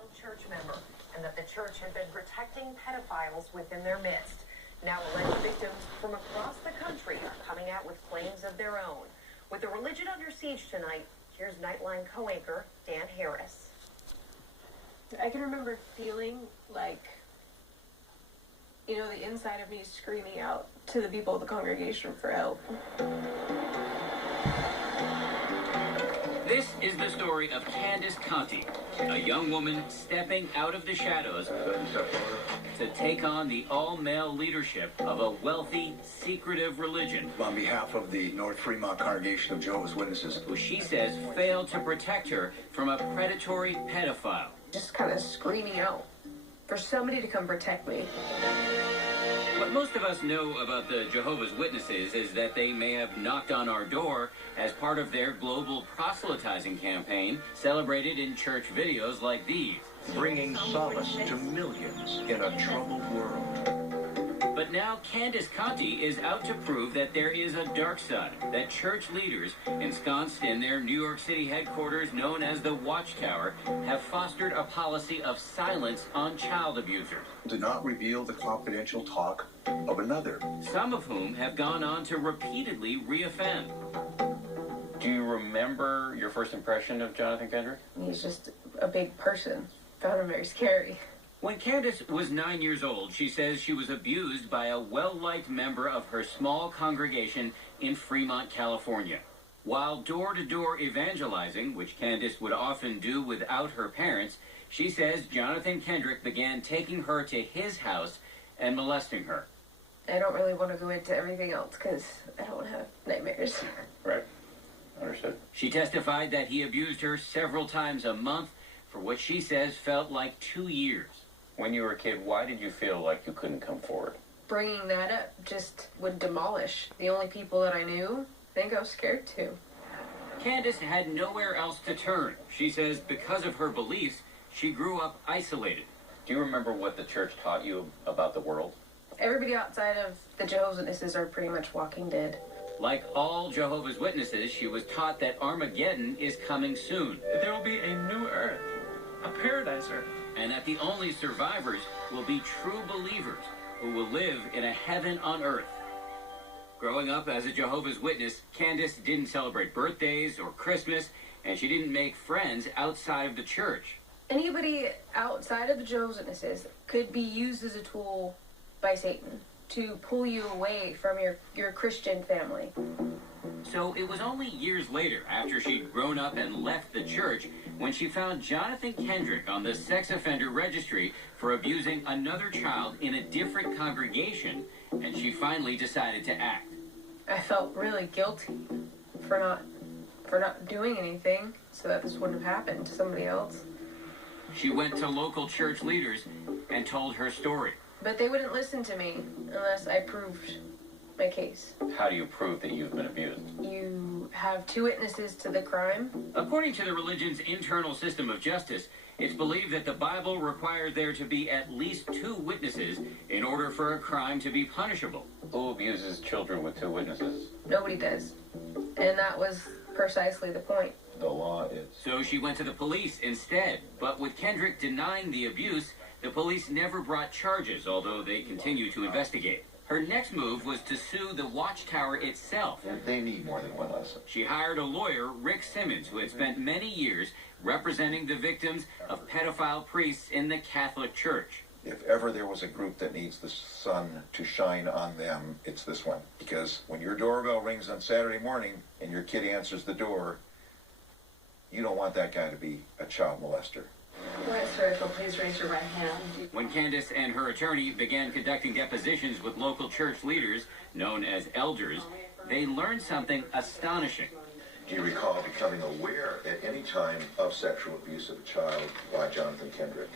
fellow church member, and that the church had been protecting pedophiles within their midst. Now alleged victims from across the country are coming out with claims of their own. With the religion under siege tonight, here's Nightline co-anchor Dan Harris. I can remember feeling like, the inside of me screaming out to the people of the congregation for help. This is the story of Candace Conti, a young woman stepping out of the shadows to take on the all-male leadership of a wealthy, secretive religion. On behalf of the North Fremont congregation of Jehovah's Witnesses, who she says failed to protect her from a predatory pedophile. Just kind of screaming out for somebody to come protect me. What most of us know about the Jehovah's Witnesses is that they may have knocked on our door as part of their global proselytizing campaign, celebrated in church videos like these. bringing solace to millions in a troubled world. But now Candace Conti is out to prove that there is a dark side, that church leaders ensconced in their New York City headquarters known as the Watchtower have fostered a policy of silence on child abusers. Do not reveal the confidential talk of another. Some of whom have gone on to repeatedly reoffend. Do you remember your first impression of Jonathan Kendrick? He's just a big person. Found him very scary. When Candace was 9 years old, she says she was abused by a well-liked member of her small congregation in Fremont, California. While door-to-door evangelizing, which Candace would often do without her parents, she says Jonathan Kendrick began taking her to his house and molesting her. I don't really want to go into everything else because I don't want to have nightmares. Right. Understood. She testified that he abused her several times a month for what she says felt like 2 years. When you were a kid, why did you feel like you couldn't come forward? Bringing that up just would demolish the only people that I knew. I think I was scared too. Candace had nowhere else to turn. She says because of her beliefs, she grew up isolated. Do you remember what the church taught you about the world? Everybody outside of the Jehovah's Witnesses are pretty much walking dead. Like all Jehovah's Witnesses, she was taught that Armageddon is coming soon. There will be a new earth, a paradise earth. And that the only survivors will be true believers who will live in a heaven on earth. Growing up as a Jehovah's Witness, Candace didn't celebrate birthdays or Christmas, and she didn't make friends outside of the church. Anybody outside of the Jehovah's Witnesses could be used as a tool by Satan to pull you away from your Christian family. So it was only years later, after she'd grown up and left the church, when she found Jonathan Kendrick on the sex offender registry for abusing another child in a different congregation, and she finally decided to act. I felt really guilty for not doing anything so that this wouldn't have happened to somebody else. She went to local church leaders and told her story. But they wouldn't listen to me unless I proved my case. How do you prove that you've been abused? You have 2 witnesses to the crime. According to the religion's internal system of justice, it's believed that the Bible requires there to be at least 2 witnesses in order for a crime to be punishable. Who abuses children with 2 witnesses? Nobody does. And that was precisely the point. The law is. So she went to the police instead. But with Kendrick denying the abuse, the police never brought charges, although they continue to investigate. Her next move was to sue the Watchtower itself. They need more than one lesson. She hired a lawyer, Rick Simmons, who had spent many years representing the victims of pedophile priests in the Catholic Church. If ever there was a group that needs the sun to shine on them, it's this one. Because when your doorbell rings on Saturday morning and your kid answers the door, you don't want that guy to be a child molester. Right, sir, if you'll please raise your right hand. When Candace and her attorney began conducting depositions with local church leaders, known as elders, they learned something astonishing. Do you recall becoming aware at any time of sexual abuse of a child by Jonathan Kendrick?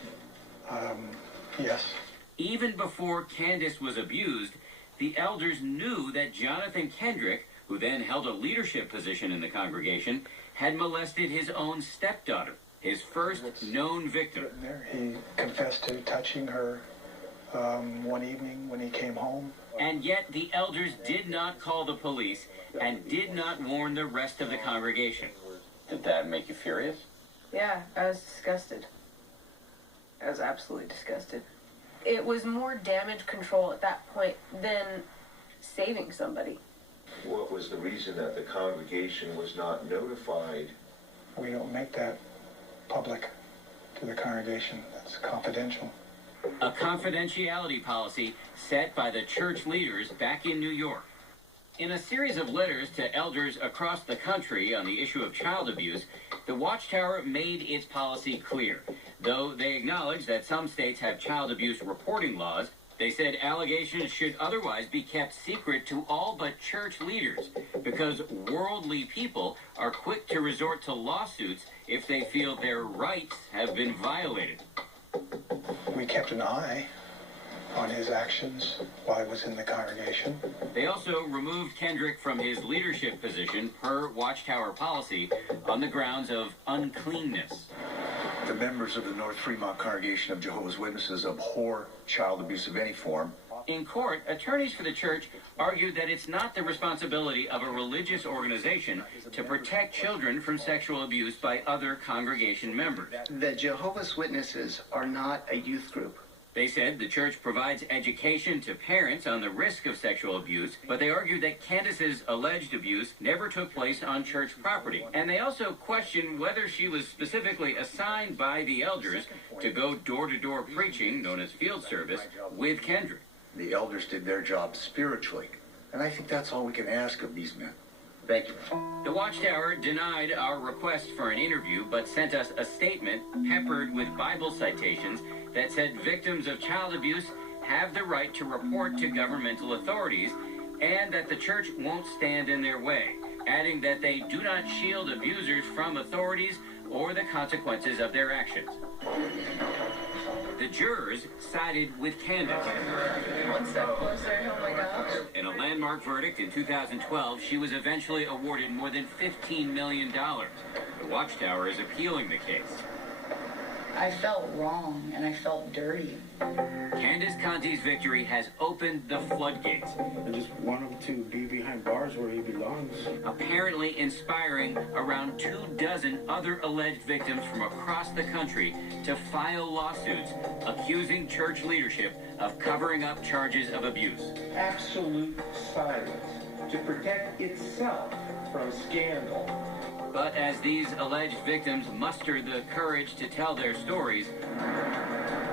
Yes. Even before Candace was abused, the elders knew that Jonathan Kendrick, who then held a leadership position in the congregation, had molested his own stepdaughter, his first known victim. He confessed to touching her one evening when he came home. And yet the elders did not call the police and did not warn the rest of the congregation. Did that make you furious? Yeah, I was disgusted. I was absolutely disgusted. It was more damage control at that point than saving somebody. What was the reason that the congregation was not notified? We don't make that public to the congregation. That's confidential. A confidentiality policy set by the church leaders back in New York. In a series of letters to elders across the country on the issue of child abuse, the Watchtower made its policy clear. Though they acknowledge that some states have child abuse reporting laws, they said allegations should otherwise be kept secret to all but church leaders, because worldly people are quick to resort to lawsuits if they feel their rights have been violated. We kept an eye on his actions while he was in the congregation. They also removed Kendrick from his leadership position per Watchtower policy on the grounds of uncleanness. The members of the North Fremont Congregation of Jehovah's Witnesses abhor child abuse of any form. In court, attorneys for the church argued that it's not the responsibility of a religious organization to protect children from sexual abuse by other congregation members. The Jehovah's Witnesses are not a youth group. They said the church provides education to parents on the risk of sexual abuse, but they argued that Candace's alleged abuse never took place on church property. And they also questioned whether she was specifically assigned by the elders to go door-to-door preaching, known as field service, with Kendrick. The elders did their job spiritually, and I think that's all we can ask of these men. Thank you. The Watchtower denied our request for an interview, but sent us a statement peppered with Bible citations that said victims of child abuse have the right to report to governmental authorities and that the church won't stand in their way, adding that they do not shield abusers from authorities or the consequences of their actions. The jurors sided with Candace. One step closer, oh my gosh. In a landmark verdict in 2012, she was eventually awarded more than $15 million. The Watchtower is appealing the case. I felt wrong and I felt dirty. Candace Conti's victory has opened the floodgates. I just want him to be behind bars where he belongs. Apparently inspiring around 24 other alleged victims from across the country to file lawsuits accusing church leadership of covering up charges of abuse. Absolute silence to protect itself from scandal. But as these alleged victims muster the courage to tell their stories,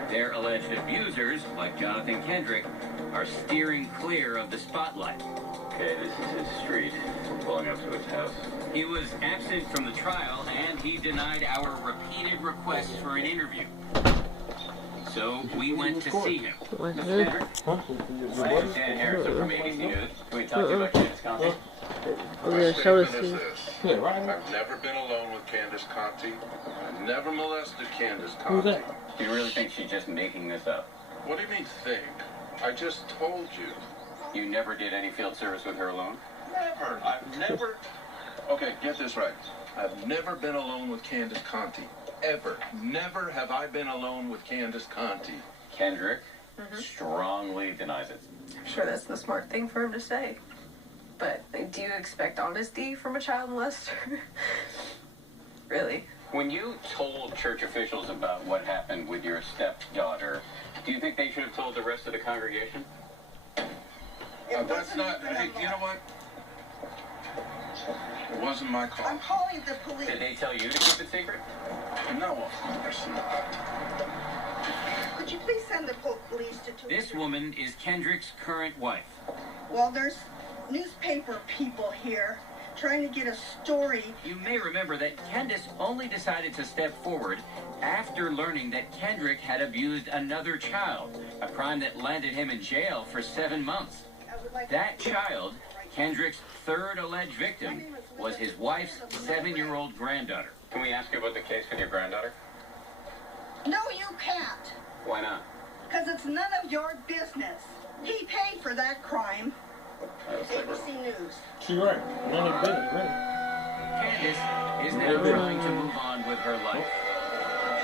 their alleged abusers, like Jonathan Kendrick, are steering clear of the spotlight. Okay, this is his street. We're pulling up to his house. He was absent from the trial, and he denied our repeated requests for an interview. So we went to see him. Mr. Kendrick? Hi, I'm Dan Harrison from ABC News. Can we talk to you about Candace Conti? My statement is this. I've never been alone with Candace Conti. I never molested Candace Conti. Do you really think she's just making this up? What do you mean, think? I just told you. You never did any field service with her alone? Never. I've never... Okay, get this right. I've never been alone with Candace Conti. Ever. Never have I been alone with Candace Conti. Kendrick strongly denies it. I'm sure that's the smart thing for him to say. But do you expect honesty from a child molester? Really? When you told church officials about what happened with your stepdaughter, do you think they should have told the rest of the congregation? That's not... Hey, you know what? It wasn't my call. I'm calling the police. Did they tell you to keep it secret? No, of course not. Could you please send the police to... This woman is Kendrick's current wife. Well, there's newspaper people here trying to get a story. You may remember that Candace only decided to step forward after learning that Kendrick had abused another child, a crime that landed him in jail for 7 months. That child, Kendrick's third alleged victim, was his wife's 7-year-old granddaughter. Can we ask you about the case with your granddaughter? No, you can't. Why not? Because it's none of your business. He paid for that crime. ABC News. She's right. None of business, really. Candace is now trying to move on with her life.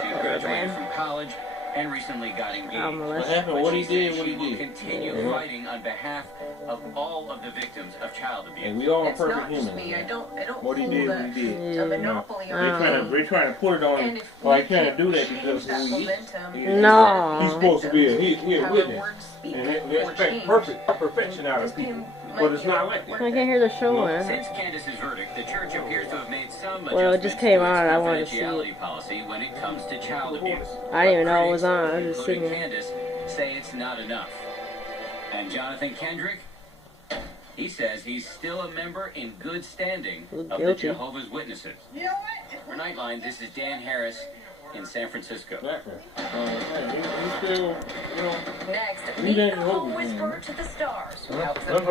She graduated from college and recently got engaged. What happened? But What she he did? says What she he will did? continue fighting on behalf of all of the victims of child abuse. And we all are It's not perfect just humans. me. I don't What he hold did, a, what he did. Yeah. a monopoly They're on they're trying to put it on. And if Like we trying to can't do that change because that who he is. momentum, No. He's supposed to be a how our witness. words speak And they or expect change. perfection out This of people. pain But might it's be not like that. I can't hear the show on. Since Candace's verdict, the church appears to have made some Well, it just came on. I wanted to see it. confidentiality policy when it comes to child abuse. I didn't even know it was Critics, on. I was just including sitting there. Candace, say it's not enough. And Jonathan Kendrick, he says he's still a member in good standing of the Guilty. Jehovah's Witnesses. For Nightline, this is Dan Harris in San Francisco. Next, meet the home whisperer to the stars.